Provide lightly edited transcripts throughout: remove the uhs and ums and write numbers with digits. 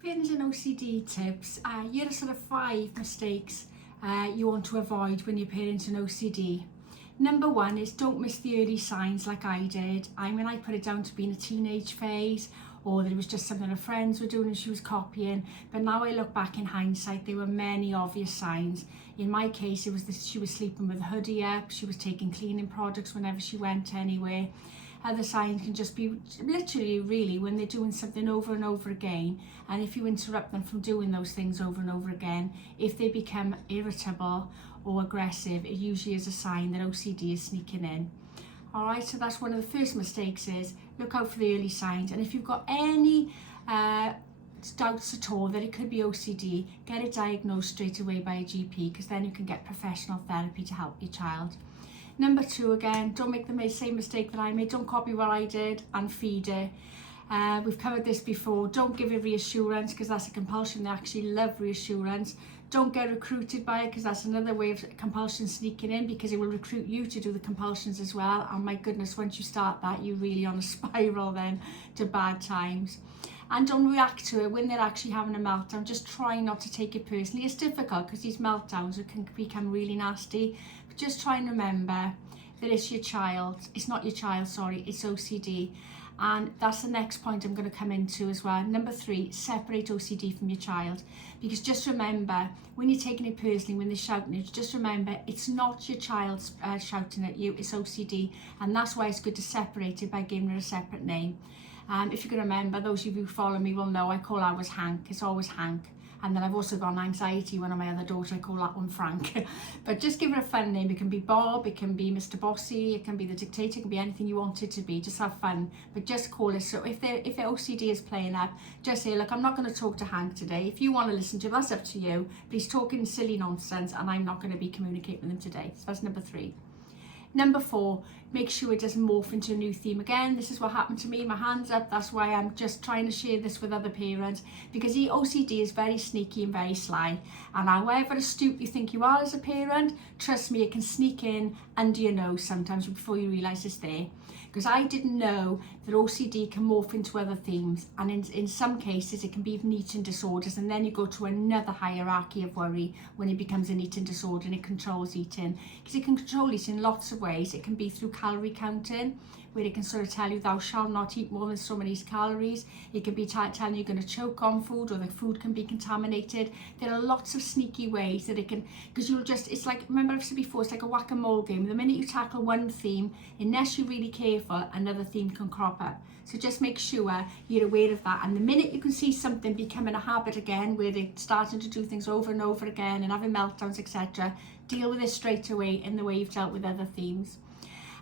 Binge and OCD tips. Here are sort of 5 mistakes you want to avoid when you're parenting OCD. Number 1 is don't miss the early signs like I did. I put it down to being a teenage phase, or that it was just something her friends were doing and she was copying. But now I look back in hindsight, there were many obvious signs. In my case, it was that she was sleeping with a hoodie up, she was taking cleaning products whenever she went anywhere. Other signs can just be literally really when they're doing something over and over again, and if you interrupt them from doing those things over and over again, if they become irritable or aggressive, it usually is a sign that OCD is sneaking in. Alright, so that's one of the first mistakes, is look out for the early signs, and if you've got any doubts at all that it could be OCD, get it diagnosed straight away by a GP, because then you can get professional therapy to help your child. Number 2, again, don't make the same mistake that I made. Don't copy what I did and feed it. We've covered this before. Don't give it reassurance, because that's a compulsion. They actually love reassurance. Don't get recruited by it, because that's another way of compulsion sneaking in, because it will recruit you to do the compulsions as well. And my goodness, once you start that, you're really on a spiral then to bad times. And don't react to it when they're actually having a meltdown. Just try not to take it personally. It's difficult because these meltdowns can become really nasty. But just try and remember that it's your child. It's not your child, sorry, it's OCD. And that's the next point I'm going to come into as well. Number 3, separate OCD from your child. Because just remember, when you're taking it personally, when they're shouting at you, just remember, it's not your child shouting at you, it's OCD. And that's why it's good to separate it by giving it a separate name. If you can remember, those of you who follow me will know I call ours Hank. It's always Hank. And then I've also got anxiety, one of my other daughters, I call that one Frank. But just give it a fun name. It can be Bob, it can be Mr. Bossy, it can be the dictator, it can be anything you want it to be. Just have fun, but just call it. So if their OCD is playing up, just say, look, I'm not going to talk to Hank today. If you want to listen to it, that's up to you. But he's talking silly nonsense and I'm not going to be communicating with him today. So that's number 3. Number 4, make sure it doesn't morph into a new theme again. This is what happened to me, my hands up. That's why I'm just trying to share this with other parents, because OCD is very sneaky and very sly. And however astute you think you are as a parent, trust me, it can sneak in under your nose sometimes before you realise it's there. Because I didn't know that OCD can morph into other themes, and in some cases it can be even eating disorders, and then you go to another hierarchy of worry when it becomes an eating disorder and it controls eating. Because it can control eating in lots of ways. It can be through calorie counting, where it can sort of tell you thou shalt not eat more than so many calories. It can be telling you you're going to choke on food, or the food can be contaminated. There are lots of sneaky ways that it can, because it's like, remember I've said before, it's like a whack-a-mole game. The minute you tackle one theme, unless you're really careful, another theme can crop up. So just make sure you're aware of that. And the minute you can see something becoming a habit again, where they're starting to do things over and over again and having meltdowns, etc., deal with it straight away in the way you've dealt with other themes.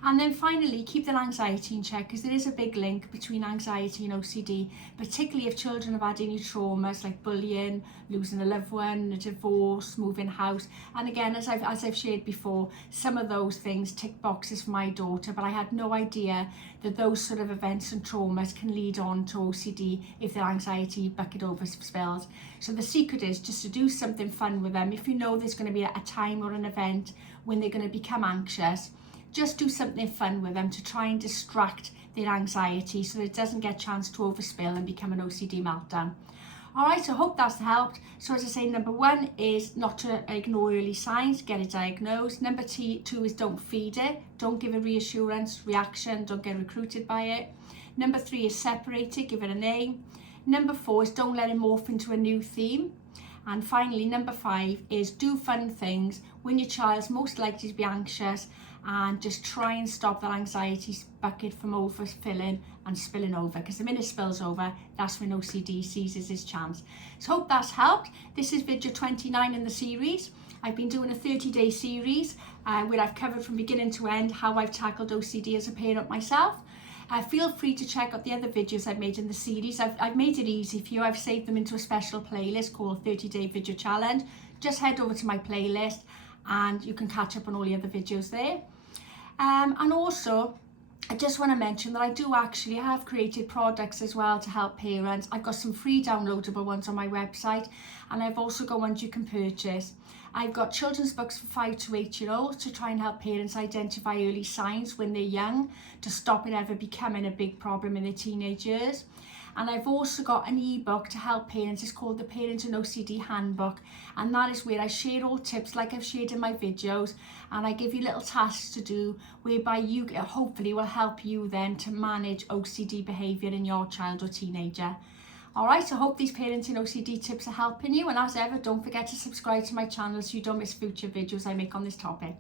And then finally, keep their anxiety in check, because there is a big link between anxiety and OCD, particularly if children have had any traumas like bullying, losing a loved one, a divorce, moving house. And again, as I've shared before, some of those things tick boxes for my daughter, but I had no idea that those sort of events and traumas can lead on to OCD if their anxiety bucket overspills. So the secret is just to do something fun with them. If you know there's going to be a time or an event when they're going to become anxious, just do something fun with them to try and distract their anxiety so that it doesn't get a chance to overspill and become an OCD meltdown. Alright, so I hope that's helped. So as I say, number 1 is not to ignore early signs, get it diagnosed. Number 2 is don't feed it, don't give a reassurance, reaction, don't get recruited by it. Number 3 is separate it, give it a name. Number 4 is don't let it morph into a new theme. And finally, number 5 is do fun things when your child's most likely to be anxious, and just try and stop that anxiety bucket from overfilling and spilling over, because the minute it spills over, that's when OCD seizes its chance. So hope that's helped. This is video 29 in the series. I've been doing a 30-day series where I've covered from beginning to end how I've tackled OCD as a parent myself. Feel free to check out the other videos I've made in the series. I've made it easy for you. I've saved them into a special playlist called 30-Day Video Challenge. Just head over to my playlist and you can catch up on all the other videos there. And also, I just want to mention that I have created products as well to help parents. I've got some free downloadable ones on my website, and I've also got ones you can purchase. I've got children's books for 5 to 8 year olds to try and help parents identify early signs when they're young, to stop it ever becoming a big problem in their teenage years. And I've also got an ebook to help parents. It's called the Parent and OCD Handbook, and that is where I share all tips like I've shared in my videos, and I give you little tasks to do whereby you hopefully will help you then to manage OCD behaviour in your child or teenager. Alright, I hope these parenting OCD tips are helping you, and as ever, don't forget to subscribe to my channel so you don't miss future videos I make on this topic.